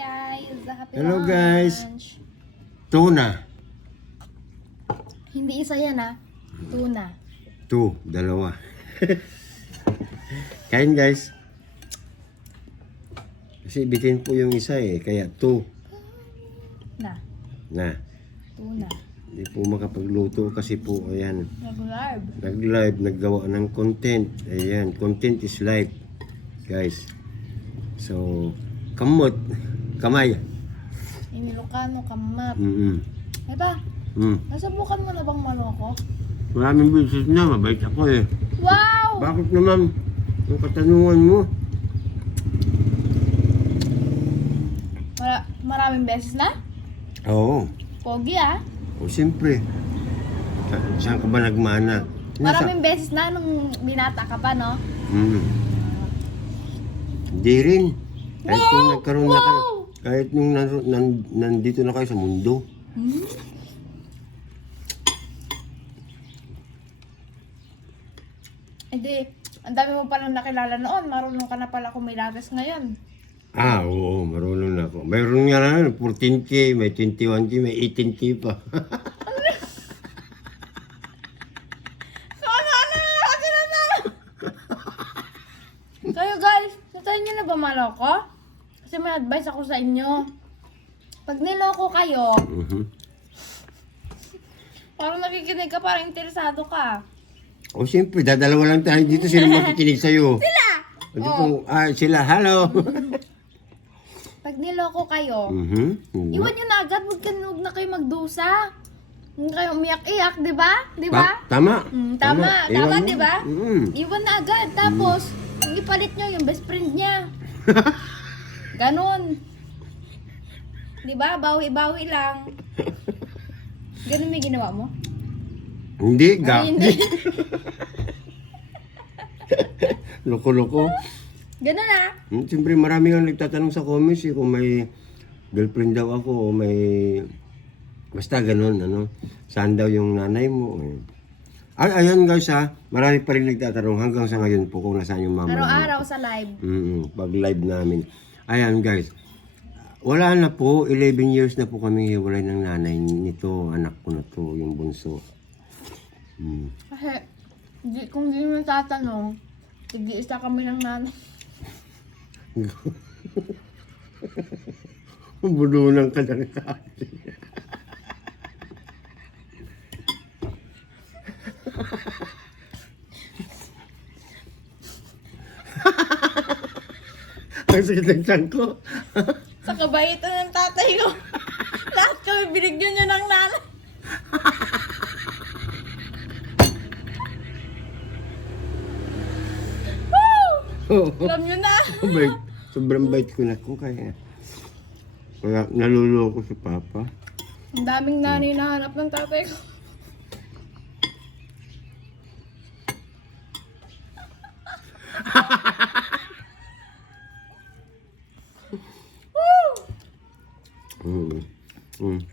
guys! Happy Hello, lunch! guys. Tuna. Hindi isa yan ha. Tuna. 2, dalawa. Kain guys. Kasi bitin po yung isa kaya 2 Na. na. Tuna. Hindi po makapagluto kasi po, ayan, Nag-live. nag-live, naggawa ng content. Ayan, content is life, guys. So, kamot, kamay. Inilocano, kamap. Eh ba? Nasubukan mo na bang manoko? Maraming beses na, mabait ako Wow! Bakit naman? Yung katanungan mo. Maraming beses na? Oo. Pogi ah. O siyempre. Saan ka ba nagmana? Maraming beses na nung binata ka pa, no? Hindi rin. Kahit nung Wow! nagkaroon na kayo. Wow! Kahit nung nandito na kayo sa mundo. Hindi, ang dami mo palang nakilala noon. Marunong ka na pala kumilagas ngayon. Oo, marunong na ako. Mayroon nga na, 14K, may 21K, may 18K pa. Kayo guys, natry nyo na ba maloko? Kasi may advice ako sa inyo. Pag niloko kayo, parang nakikinig ka, parang interesado ka. O siyempre, dadalawa lang tayo dito, sila makikinig sa'yo. Sila! Sila, hello. Pag niloko kayo, iwan nyo na agad, huwag na kayo magdusa. Huwag kayo umiyak-iyak, di ba? Di ba? Tama. Tama, Iwan mo. di ba? Iwan na agad, tapos, yung ipalit nyo yung best friend niya. Ganon. Di ba? Bawi-bawi lang. Ganon may ginawa mo? Hindi, Ay, hindi. Loko-loko. Ganon ah. Siyempre, marami nga nagtatanong sa comments kung may girlfriend daw ako o may... Basta ganun, Saan daw yung nanay mo? Ayan guys marami pa rin nagtatanong hanggang sa ngayon po kung nasaan yung mama. Araw-araw sa live. Pag live namin. Ayan guys, wala na po, 11 years na po kami hiwalay ng nanay nito, anak ko na to, yung bunso. Kasi, kung di mo tatanong, tig-iisa kami ng nanay. Bulunan ka lang kasi. Ang sakit ng tiyan ko. Sa kabaitan ng tatay ko. Lahat kami binigyan niya ng nanay. Woo! Alam niyo na. Sobrang bait ko na ko kaya naluloko si Papa. Ang daming nanay na hanap ng tatay ko.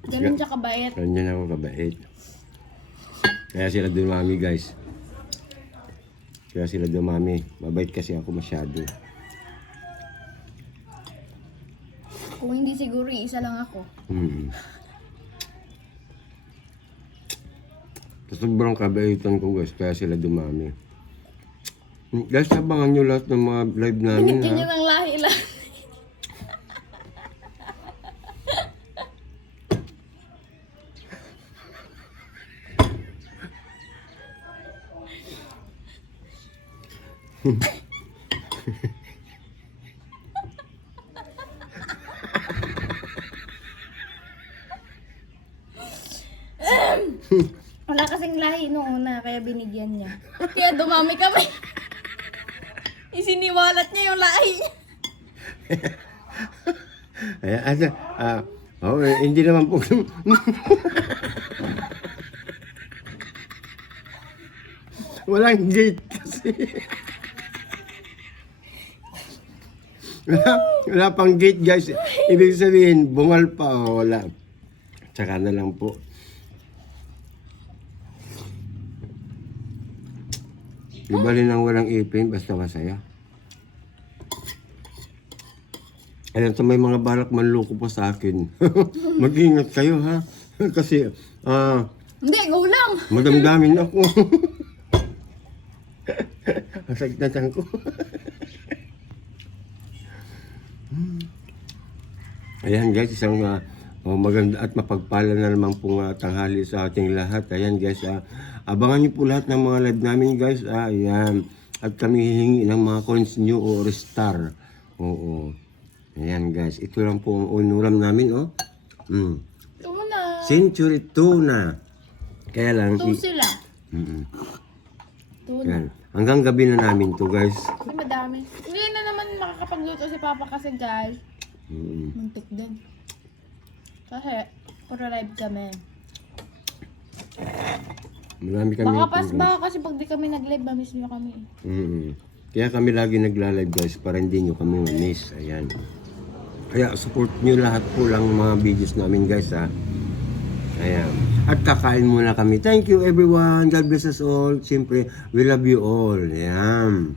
Ganun siya kabait. Ganyan ako kabait. Kaya sila dumami guys. Kaya sila dumami. Mabait kasi ako masyado. Kung hindi siguro, isa lang ako. Sobrang kabaitan ko guys. Kaya sila dumami. Guys, abangan nyo lahat ng mga live namin Binigyan niyo ng lahi lang. Wala kasing lahi nung una, kaya binigyan niya. Kaya dumami kami. Isiniwalat niya yung lahi niya. Hindi naman po. Walang gate kasi. Wala pang gate guys. Ibig sabihin, bungal pa o wala. Tsaka na lang po. Di bali nang walang ipin, basta masaya. Ayan, sa may mga balak manloko pa sa akin. Mag-ingat kayo ha. Kasi, Hindi, go lang. madamdamin ako. Ang sakit na tiyan ko. Ayan guys, isang maganda at mapagpala na naman pong tanghali sa ating lahat. Ayan guys, abangan niyo po lahat ng mga live namin guys. Ayan. At kami hihingi ng mga coins nyo o star. Oo. Ayan guys, ito lang po ang unuram namin, oh. Tuna. Century tuna. Kaya lang, Two sila. Mm-mm. Tuna. Yan. Hanggang gabi na namin to guys. Kasi madami. Hindi na naman makakapagluto si Papa kasi guys. Mm-mm. Muntik din. Kasi, puro live kami. Marami kami. Baka kasi pag di kami nag-live, mamiss nyo kami. Mm-mm. Kaya kami lagi nagla-live guys para hindi nyo kami ma-miss. Ayan. Kaya support nyo lahat po lang mga videos namin guys ha. Ayan. At kakain muna kami. Thank you everyone. God bless us all. Siyempre, we love you all. Ayan.